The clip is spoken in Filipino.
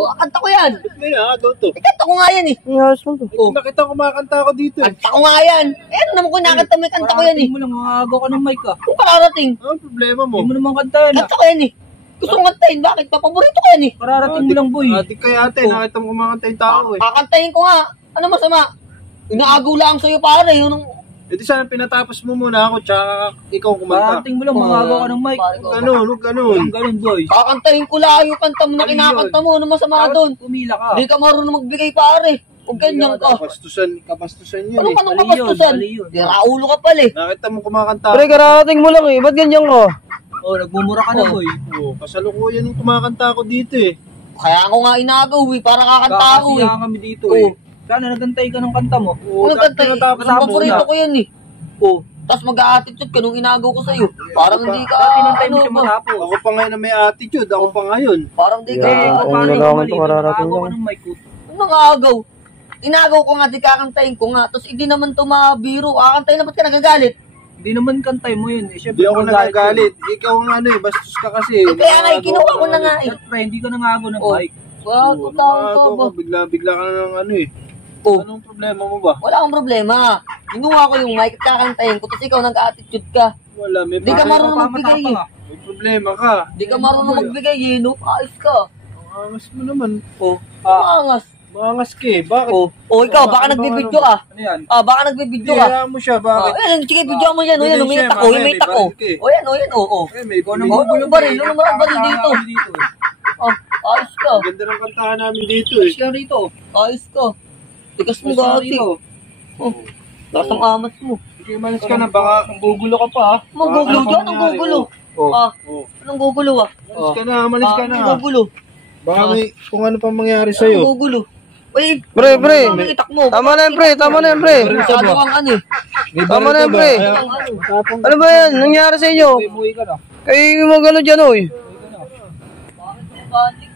Oh, kanta ko yan. May nakagaw to. Kanta ko nga yan eh. Ayos mo to. Nakita ko kumakanta ako dito. Kanta ko nga yan. Eh, ano naman ko nakanta mo, kanta ko yan eh. Parating mo lang, nakagaw ka ng mic ka. Kung pararating. Ano problema mo? Hindi mo naman kantahan Kanta ko yan eh. Gusto kong kantahin, bakit? Papaborito ko yan eh. Pararating mo lang, boy. Ate kay ate, nakita mo kumakanta yung tao eh. Kakantahin ko nga. Ano masama? Inaagaw lang sa'yo pare. Yun E di sana pinatapos mo muna ako, tsaka ikaw kumanta. Parating mo lang, makagaw ka ng mic. Huwag ganun. Ganun, boy. Kakantahin ko lang yung kanta mo na kinakanta mo. Ano masama doon? Pumila ka. Hindi ka marunong magbigay pare. Huwag ganyan ka. Kapastusan yun Ano eh. ka nang kapastusan? mali yun. Diraulo ka pala eh. Nakita mo kumakanta. Pre, kararating mo lang eh. Ba't ganyan ka? Oh, nagmumura ka na, boy. Oo, kasalukuyan yung kumakanta ako dito eh. Kaya ako nga inagaw eh. Para kakanta ako eh. Kakasiyahan kami dito eh. Sana nagantay ka ng kanta mo. Ano kanta eh? tinatapos Ang mo paborito na. ko yan eh. Oh. Tapos mag-a-attitude ka nung inagaw ko sa'yo. Parang hindi ka, Inantay mo siya matapos. Ako pa ngayon na may attitude, ako pa ngayon. parang hindi ka, Yeah. Paano Ano ikaw lang mali? ito, kararating Nakagaw ka lang. ng mic ko. ano nga agaw? Inagaw ko nga, di kakantayin ko nga. Tapos hindi naman to mabiro. Kakantayin na, ba't ka nagagalit? Hindi naman kantay mo yun. Eh, Hindi ako nagagalit. Ikaw ang ano eh, bastos ka kasi. Kaya nga, kinuha ko na nga eh. Siyempre, hindi ka nangagaw ng Oh. mic. Wow, totoo ba? Bigla ka na ng ano eh. Oh. Anong problema mo ba? Wala akong problema. Kinuha ko yung mic at kakantayin ko. Tapos ikaw nag-attitude ka. Wala, may Di ka marunong magbigay eh. May problema ka. Di ka marunong magbigay eh, no? Ayos ka. Ang angas mo naman. Oh, maangas. Maangas ka eh. Bakit? Oh, ikaw, baka nagbibidyo ka. Ano yan? Baka nagbibidyo ka. Kaya mo siya, bakit? Sige, video mo yan. O yan, umiitak ko. Umiitak ko. O yan, o. Eh, may Ikaw may- naman Ano baril? Ano naman baril dito? dito. Oh, ayos ka. Ang ganda ng kantahan namin dito eh. Siya rito. Ayos ka. Tigas mo Siya gati. rito. Oh, lasang amas mo. Sige, malis ka na. Baka Gugulo ka pa, ha? Magugulo dyan, ang gugulo. Oh. Ah, Oh. anong gugulo ah? Malis ka na, malis ka na. Anong gugulo? Baka may kung ano pang mangyari Anong sa'yo. gugulo? Uy, Pre, pre. umiitak mo. Tama na yan, pre. Tama na yan, pre. Masyado kang ano eh. Tama na yan, pre. Masyado kang ano. Ano ba yan? Nangyari sa inyo? Umuwi ka na. Kayo mag ano dyan, oy. Bakit ang balik